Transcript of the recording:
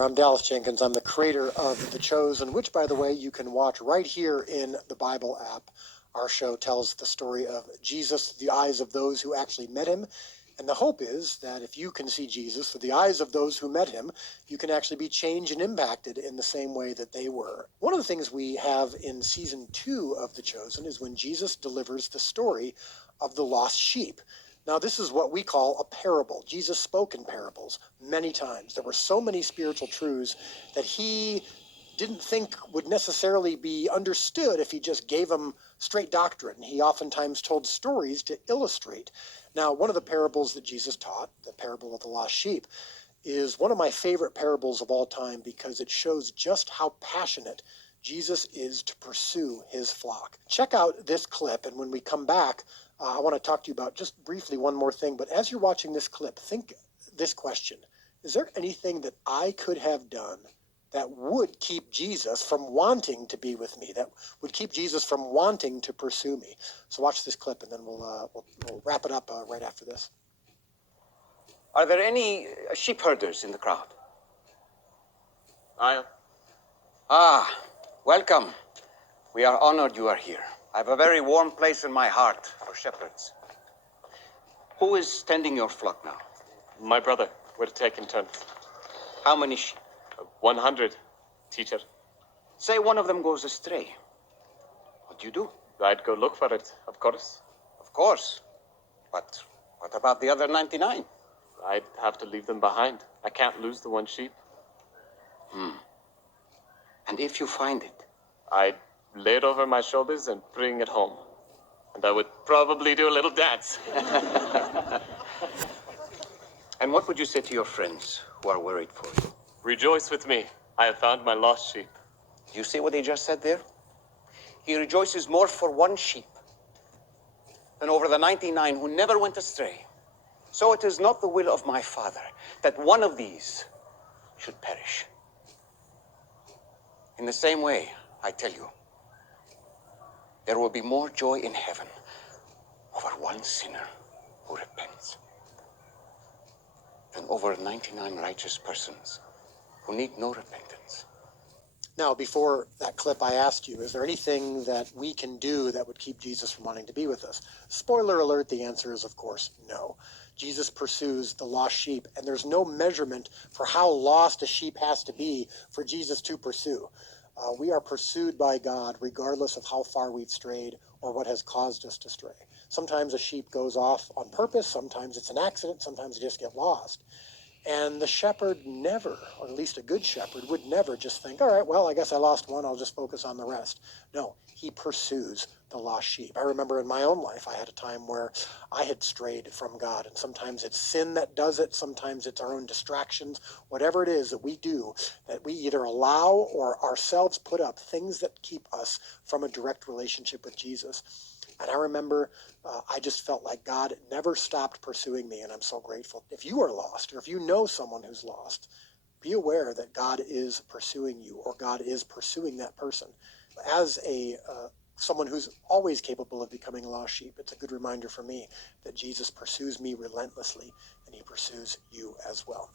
I'm Dallas Jenkins. I'm the creator of The Chosen, which, by the way, you can watch right here in the Bible app. Our show tells the story of Jesus through the eyes of those who actually met him. And the hope is that if you can see Jesus through the eyes of those who met him, you can actually be changed and impacted in the same way that they were. One of the things we have in season 2 of The Chosen is when Jesus delivers the story of the lost sheep. Now, this is what we call a parable. Jesus spoke in parables many times. There were so many spiritual truths that he didn't think would necessarily be understood if he just gave them straight doctrine. He oftentimes told stories to illustrate. Now, one of the parables that Jesus taught, the parable of the lost sheep, is one of my favorite parables of all time because it shows just how passionate Jesus is to pursue his flock. Check out this clip, and when we come back, I want to talk to you about just briefly one more thing. But as you're watching this clip, think this question. Is there anything that I could have done that would keep Jesus from wanting to be with me, that would keep Jesus from wanting to pursue me? So watch this clip, and then we'll wrap it up right after this. Are there any sheep herders in the crowd? I am. Ah, welcome. We are honored you are here. I have a very warm place in my heart for shepherds. Who is tending your flock now? My brother. We're taking turns. How many sheep? 100, teacher. Say one of them goes astray. What do you do? I'd go look for it, of course. Of course. But what about the other 99? I'd have to leave them behind. I can't lose the one sheep. And if you find it? I'd lay it over my shoulders and bring it home. And I would probably do a little dance. And what would you say to your friends who are worried for you? Rejoice with me. I have found my lost sheep. You see what he just said there? He rejoices more for one sheep than over the 99 who never went astray. So it is not the will of my Father that one of these should perish. In the same way, I tell you, there will be more joy in heaven over one sinner who repents than over 99 righteous persons who need no repentance. Now, before that clip, I asked you, is there anything that we can do that would keep Jesus from wanting to be with us? Spoiler alert, the answer is, of course, no. Jesus pursues the lost sheep, and there's no measurement for how lost a sheep has to be for Jesus to pursue. We are pursued by God regardless of how far we've strayed or what has caused us to stray. Sometimes a sheep goes off on purpose, sometimes it's an accident, sometimes they just get lost. And the shepherd never, or at least a good shepherd, would never just think, all right, well, I guess I lost one, I'll just focus on the rest. No, he pursues the lost sheep. I remember in my own life, I had a time where I had strayed from God, and sometimes it's sin that does it, sometimes it's our own distractions, whatever it is that we do, that we either allow or ourselves put up, things that keep us from a direct relationship with Jesus. And I remember I just felt like God never stopped pursuing me, and I'm so grateful. If you are lost, or if you know someone who's lost, be aware that God is pursuing you, or God is pursuing that person. As someone who's always capable of becoming a lost sheep, it's a good reminder for me that Jesus pursues me relentlessly, and he pursues you as well.